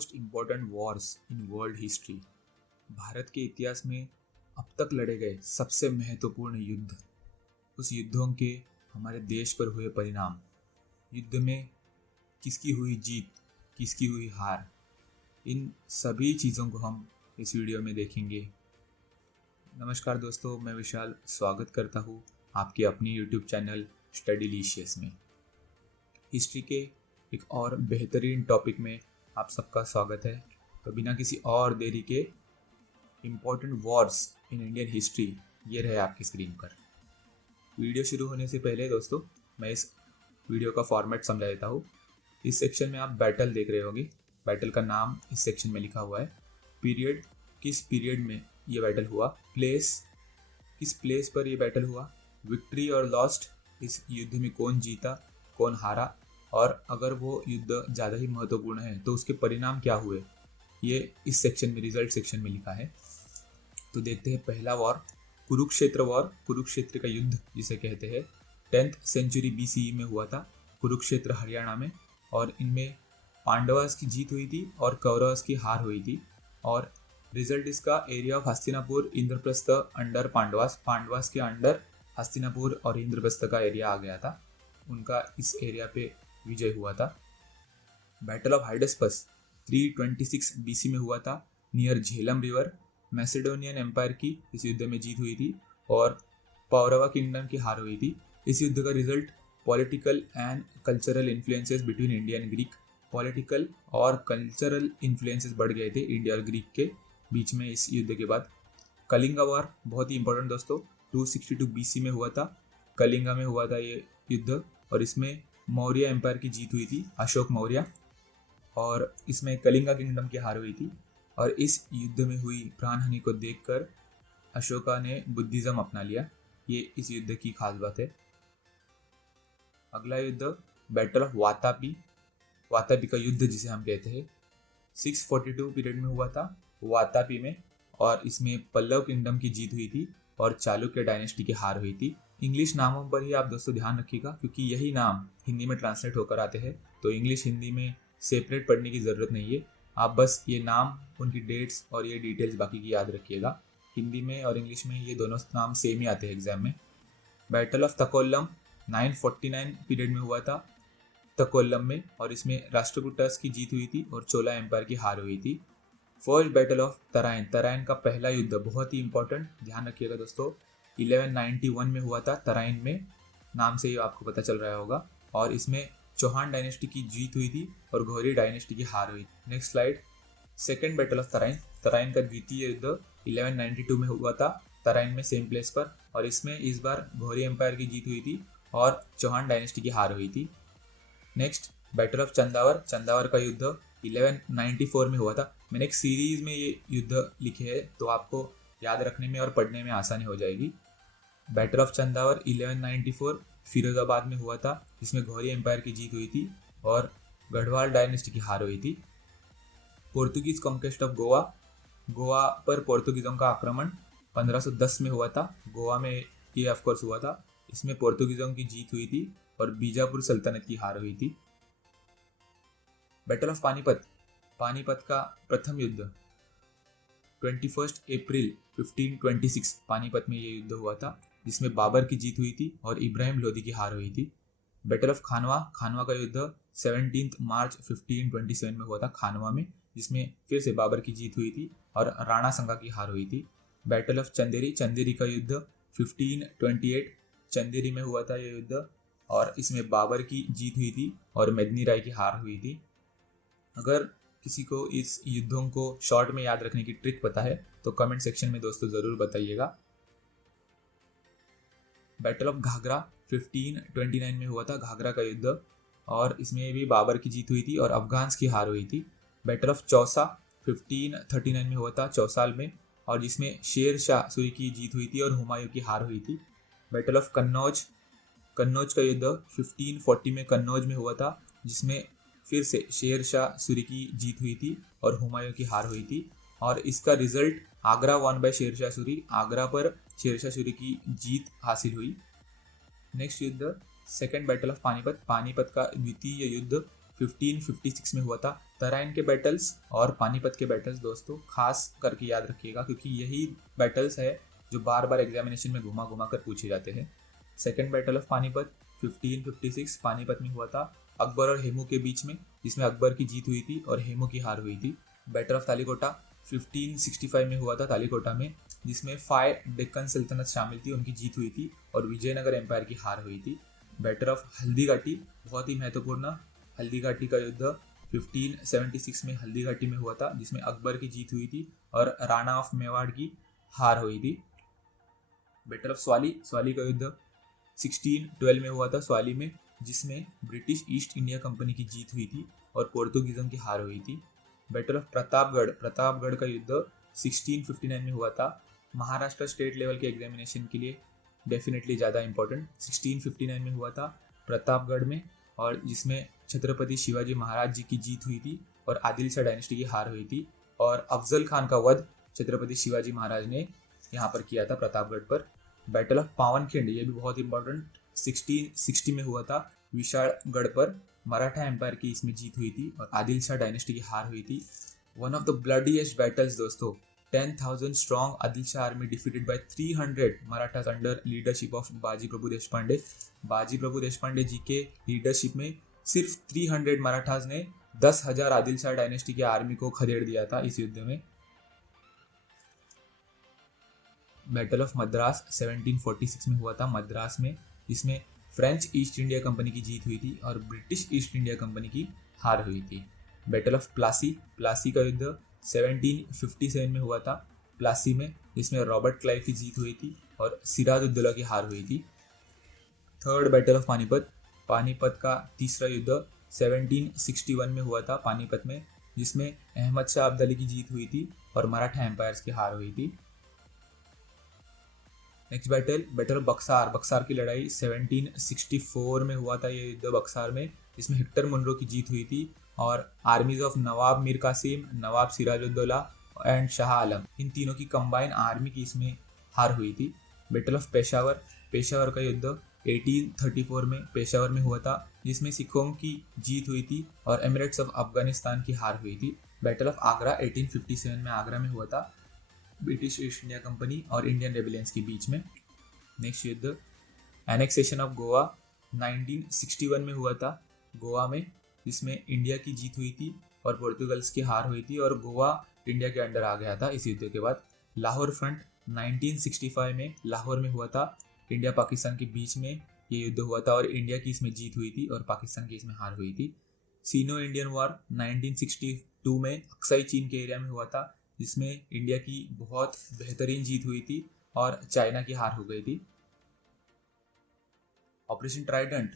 Most important Wars in world history. Bharat के इतिहास में अब तक लड़े गए सबसे महत्वपूर्ण युद्ध, उस युद्धों के हमारे देश पर हुए परिणाम, युद्ध में किसकी हुई जीत, किसकी हुई हार, इन सभी चीज़ों को हम इस वीडियो में देखेंगे। नमस्कार दोस्तों, मैं विशाल स्वागत करता हूँ आपके अपनी यूट्यूब चैनल स्टडीलिशियस में। हिस्ट्री के एक और बेहतरीन टॉपिक में आप सबका स्वागत है। तो बिना किसी और देरी के important Wars in Indian history ये रहे आपकी स्क्रीन पर। वीडियो शुरू होने से पहले दोस्तों मैं इस वीडियो का फॉर्मेट समझा देता हूँ। इस सेक्शन में आप बैटल देख रहे होंगे। बैटल का नाम इस सेक्शन में लिखा हुआ है। पीरियड, किस पीरियड में ये बैटल हुआ। प्लेस, किस प्लेस पर ये बैटल हुआ। विक्ट्री और लॉस्ट, इस युद्ध में कौन जीता कौन हारा, और अगर वो युद्ध ज़्यादा ही महत्वपूर्ण है तो उसके परिणाम क्या हुए, ये इस सेक्शन में, रिजल्ट सेक्शन में लिखा है। तो देखते हैं पहला वॉर, कुरुक्षेत्र वॉर। कुरुक्षेत्र का युद्ध जिसे कहते हैं 10th सेंचुरी BCE में हुआ था, कुरुक्षेत्र हरियाणा में। और इनमें पांडवास की जीत हुई थी और कौरवास की हार हुई थी। और रिजल्ट इसका area of Hastinapur Indraprastha under Pandavas, Pandavas के अंडर हस्तिनापुर और इंद्रप्रस्थ का एरिया आ गया था। उनका इस एरिया पे विजय हुआ था। बैटल ऑफ हाइडस्पस 326 BC में हुआ था, near Jhelum river. Macedonian empire की इस युद्ध में जीत हुई थी और पौरवा किंगडम की हार हुई थी। इस युद्ध का result political and cultural influences between India and Greek, political और कल्चरल इन्फ्लुएंसेस बढ़ गए थे इंडिया और ग्रीक के बीच में इस युद्ध के बाद। कलिंगा वॉर बहुत ही इंपॉर्टेंट दोस्तों, 262 BC में हुआ था। कलिंगा में हुआ था ये युद्ध और इसमें मौर्य एम्पायर की जीत हुई थी, अशोक मौर्य, और इसमें कलिंगा किंगडम की हार हुई थी। और इस युद्ध में हुई प्राणहानि को देखकर अशोका ने बुद्धिज्म अपना लिया। ये इस युद्ध की खास बात है। अगला युद्ध बैटल ऑफ वातापी, वातापी का युद्ध जिसे हम कहते हैं 642 पीरियड में हुआ था वातापी में। और इसमें पल्लव किंगडम की जीत हुई थी और चालुक्य डायनेस्टी की हार हुई थी। इंग्लिश नामों पर ही आप दोस्तों ध्यान रखिएगा, क्योंकि यही नाम हिंदी में ट्रांसलेट होकर आते हैं। तो इंग्लिश हिंदी में सेपरेट पढ़ने की ज़रूरत नहीं है, आप बस ये नाम, उनकी डेट्स और ये डिटेल्स बाकी की याद रखिएगा। हिंदी में और इंग्लिश में ये दोनों नाम सेम ही आते हैं एग्जाम में। बैटल ऑफ तकोल्लम 949 पीरियड में हुआ था तकोल्लम में, और इसमें राष्ट्रकूटस की जीत हुई थी और चोला एम्पायर की हार हुई थी। First battle of Tarain, Tarain का पहला युद्ध बहुत ही इंपॉर्टेंट, ध्यान रखिएगा दोस्तों, 1191 में हुआ था तराइन में, नाम से ही आपको पता चल रहा होगा। और इसमें चौहान डायनेस्टी की जीत हुई थी और घोरी डायनेस्टी की हार हुई। Next slide. Second battle of Tarain, Tarain का द्वितीय युद्ध 1192 में हुआ था तराइन में, सेम प्लेस पर। और इसमें इस बार घोरी एम्पायर की जीत हुई थी और चौहान डायनेस्टी की हार हुई थी। Next battle of Chandawar, Chandawar का युद्ध 1194 में हुआ था। मैंने एक सीरीज में ये युद्ध लिखे हैं तो आपको याद रखने में और पढ़ने में आसानी हो जाएगी। बैटल ऑफ चंदावर 1194 फिरोजाबाद में हुआ था, जिसमें घोरी एम्पायर की जीत हुई थी और गढ़वाल डायनेस्टी की हार हुई थी। पोर्तुगीज कॉन्क्वेस्ट ऑफ गोवा, गोवा पर पोर्तुगीजों का आक्रमण 1510 में हुआ था। गोवा में ये ऑफकोर्स हुआ था, इसमें पोर्तुगीजों की जीत हुई थी और बीजापुर सल्तनत की हार हुई थी। बैटल ऑफ पानीपत, पानीपत का प्रथम युद्ध 21 अप्रैल 1526 पानीपत में ये युद्ध हुआ था, जिसमें बाबर की जीत हुई थी और इब्राहिम लोदी की हार हुई थी। बैटल ऑफ खानवा, खानवा का युद्ध 17 मार्च 1527 में हुआ था खानवा में, जिसमें फिर से बाबर की जीत हुई थी और राणा संगा की हार हुई थी। बैटल ऑफ चंदेरी, चंदेरी का युद्ध 1528 चंदेरी में हुआ था ये युद्ध, और इसमें बाबर की जीत हुई थी और मेदिनी राय की हार हुई थी। अगर किसी को इस युद्धों को शॉर्ट में याद रखने की ट्रिक पता है तो कमेंट सेक्शन में दोस्तों ज़रूर बताइएगा। बैटल ऑफ घाघरा 1529 में हुआ था घाघरा का युद्ध, और इसमें भी बाबर की जीत हुई थी और अफगान्स की हार हुई थी। बैटल ऑफ चौसा 1539 में हुआ था चौसाल में, और जिसमें शेर शाह सूरी की जीत हुई थी और हुमायूं की हार हुई थी। बैटल ऑफ कन्नौज, कन्नौज का युद्ध 1540 में कन्नौज में हुआ था, जिसमें फिर से शेर शाह सूरी की जीत हुई थी और हुमायूं की हार हुई थी। और इसका result Agra one by Sher Shah Suri, Agra पर शेर शाह सूरी की जीत हासिल हुई। नेक्स्ट युद्ध second battle of Panipat, Panipat का द्वितीय युद्ध 1556 में हुआ था। तराइन के बैटल्स और पानीपत के बैटल्स दोस्तों खास करके याद रखिएगा, क्योंकि यही बैटल्स है जो बार बार एग्जामिनेशन में घुमा घुमा कर पूछे जाते हैं। Second battle of Panipat 1556 Panipat में हुआ था अकबर और हेमू के बीच में, जिसमें अकबर की जीत हुई थी और हेमू की हार हुई थी। बैटल ऑफ तालीकोटा 1565 में हुआ था तालीकोटा में, जिसमें 5 डेक्कन सल्तनत शामिल थी, उनकी जीत हुई थी और विजयनगर एम्पायर की हार हुई थी। बैटल ऑफ हल्दीघाटी बहुत ही महत्वपूर्ण हल्दीघाटी का युद्ध 1576 में हल्दीघाटी में हुआ था, जिसमें अकबर की जीत हुई थी और राणा ऑफ मेवाड़ की हार हुई थी। बैटल ऑफ स्वाली का युद्ध 1612 में हुआ था स्वाली में, जिसमें ब्रिटिश ईस्ट इंडिया कंपनी की जीत हुई थी और पोर्तुगीजों की हार हुई थी। बैटल ऑफ प्रतापगढ़ का युद्ध 1659 में हुआ था। महाराष्ट्र स्टेट लेवल के एग्जामिनेशन के लिए डेफिनेटली ज़्यादा इंपॉर्टेंट 1659 में हुआ था प्रतापगढ़ में, और जिसमें छत्रपति शिवाजी महाराज जी की जीत हुई थी और आदिल शाह डायनेस्टी की हार हुई थी, और अफजल खान का वध छत्रपति शिवाजी महाराज ने यहाँ पर किया था प्रतापगढ़ पर। बैटल ऑफ पावनखिंड ये भी बहुत इंपॉर्टेंट 1660 में हुआ था विशालगढ़ पर, मराठा एम्पायर की इसमें जीत हुई थी और आदिल शाह डायनेस्टी की हार हुई थी। One of the bloodiest battles दोस्तों, 10,000 strong Adil Shah army defeated by 300 Marathas under leadership of बाजी प्रभु देशपांडे। बाजी प्रभु देशपांडे जी के लीडरशिप में सिर्फ 300 मराठास ने 10,000 आदिल शाह डायनेस्टी की आर्मी को खदेड़ दिया था इस युद्ध में। बैटल ऑफ मद्रास 1746 में हुआ था मद्रास में, जिसमें फ्रेंच ईस्ट इंडिया कंपनी की जीत हुई थी और ब्रिटिश ईस्ट इंडिया कंपनी की हार हुई थी। बैटल ऑफ प्लासी का युद्ध 1757 में हुआ था प्लासी में, जिसमें रॉबर्ट क्लाइव की जीत हुई थी और सिराजुद्दौला की हार हुई थी। थर्ड बैटल ऑफ पानीपत का तीसरा युद्ध 1761 में हुआ था पानीपत में, जिसमें अहमद शाह अब्दाली की जीत हुई थी और मराठा एम्पायर्स की हार हुई थी। नेक्स्ट बैटल ऑफ बक्सार की लड़ाई 1764 में हुआ था ये युद्ध बक्सार में, जिसमें हेक्टर मुनरो की जीत हुई थी और armies of Nawab Mir Qasim, Nawab Siraj-ud-Daulah and Shah Alam, इन तीनों की कंबाइन आर्मी की इसमें हार हुई थी। बैटल ऑफ पेशावर का युद्ध 1834 में पेशावर में हुआ था, जिसमें सिखों की जीत हुई थी और एमिरेट्स ऑफ अफगानिस्तान की हार हुई थी। बैटल ऑफ आगरा 1857 में आगरा में हुआ था ब्रिटिश ईस्ट इंडिया कंपनी और इंडियन रेबिलियंस के बीच में। नेक्स्ट युद्ध एनेक्सेशन ऑफ गोवा 1961 में हुआ था गोवा में, जिसमें इंडिया की जीत हुई थी और पोर्तुगल्स की हार हुई थी और गोवा इंडिया के अंडर आ गया था इस युद्ध के बाद। लाहौर फ्रंट 1965 में लाहौर में हुआ था, इंडिया पाकिस्तान के बीच में ये युद्ध हुआ था और इंडिया की इसमें जीत हुई थी और पाकिस्तान की इसमें हार हुई थी। सीनो इंडियन वॉर 1962 में अक्साई चीन के एरिया में हुआ था, जिसमें इंडिया की बहुत बेहतरीन जीत हुई थी और चाइना की हार हो गई थी। ऑपरेशन ट्राइडेंट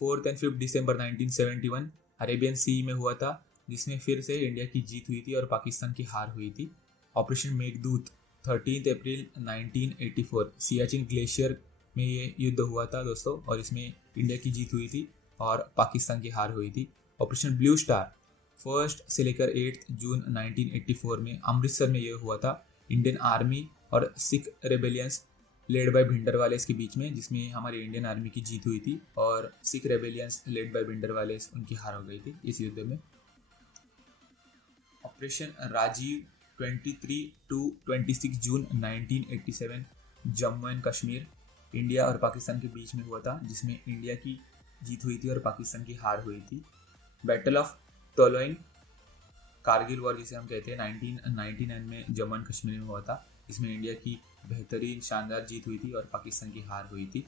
4 और 5 दिसंबर 1971 अरेबियन सी में हुआ था, जिसमें फिर से इंडिया की जीत हुई थी और पाकिस्तान की हार हुई थी। ऑपरेशन मेघदूत 13 अप्रैल 1984 सियाचिन ग्लेशियर में ये युद्ध हुआ था दोस्तों, और इसमें इंडिया की जीत हुई थी और पाकिस्तान की हार हुई थी। ऑपरेशन ब्लू स्टार 1 से लेकर 8 जून 1984 में अमृतसर में ये हुआ था, इंडियन आर्मी और सिख रेबेलियंस लेड बाय भिंडरवालेस के बीच में, जिसमें हमारी इंडियन आर्मी की जीत हुई थी और Sikh rebellions led by Bhindranwale's उनकी हार हो गई थी इस युद्ध में। Operation Rajiv 23 to 26 June 1987 Jammu and Kashmir India और पाकिस्तान के बीच में हुआ था, जिसमें इंडिया की जीत हुई थी और पाकिस्तान की हार हुई थी। बैटल ऑफ तोलोइंग कारगिल वॉर जिसे हम कहते हैं 1999 में जम्मू एंड कश्मीर में हुआ था, इसमें इंडिया की बेहतरीन शानदार जीत हुई थी और पाकिस्तान की हार हुई थी।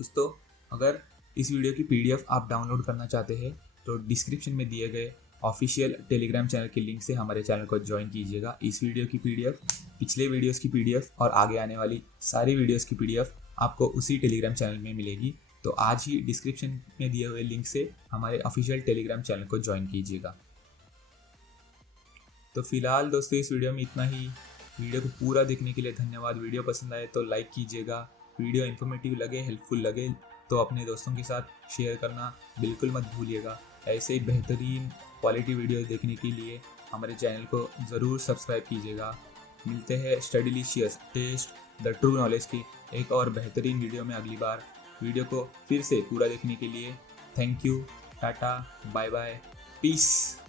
दोस्तों अगर इस वीडियो की पीडीएफ आप डाउनलोड करना चाहते हैं तो डिस्क्रिप्शन में दिए गए ऑफिशियल टेलीग्राम चैनल के लिंक से हमारे चैनल को ज्वाइन कीजिएगा। इस वीडियो की पीडीएफ, पिछले वीडियोस की पीडीएफ और आगे आने वाली सारी वीडियोस की पीडीएफ आपको उसी टेलीग्राम चैनल में मिलेगी। तो आज ही डिस्क्रिप्शन में दिए हुए लिंक से हमारे ऑफिशियल टेलीग्राम चैनल को ज्वाइन कीजिएगा। तो फिलहाल दोस्तों इस वीडियो में इतना ही। वीडियो को पूरा देखने के लिए धन्यवाद। वीडियो पसंद आए तो लाइक कीजिएगा, वीडियो इन्फॉर्मेटिव लगे, हेल्पफुल लगे तो अपने दोस्तों के साथ शेयर करना बिल्कुल मत भूलिएगा। ऐसे ही बेहतरीन क्वालिटी वीडियो देखने के लिए हमारे चैनल को ज़रूर सब्सक्राइब कीजिएगा। मिलते हैं स्टडीलिशियस टेस्ट द ट्रू नॉलेज की एक और बेहतरीन वीडियो में अगली बार। वीडियो को फिर से पूरा देखने के लिए thank you. Tata, bye bye, piece.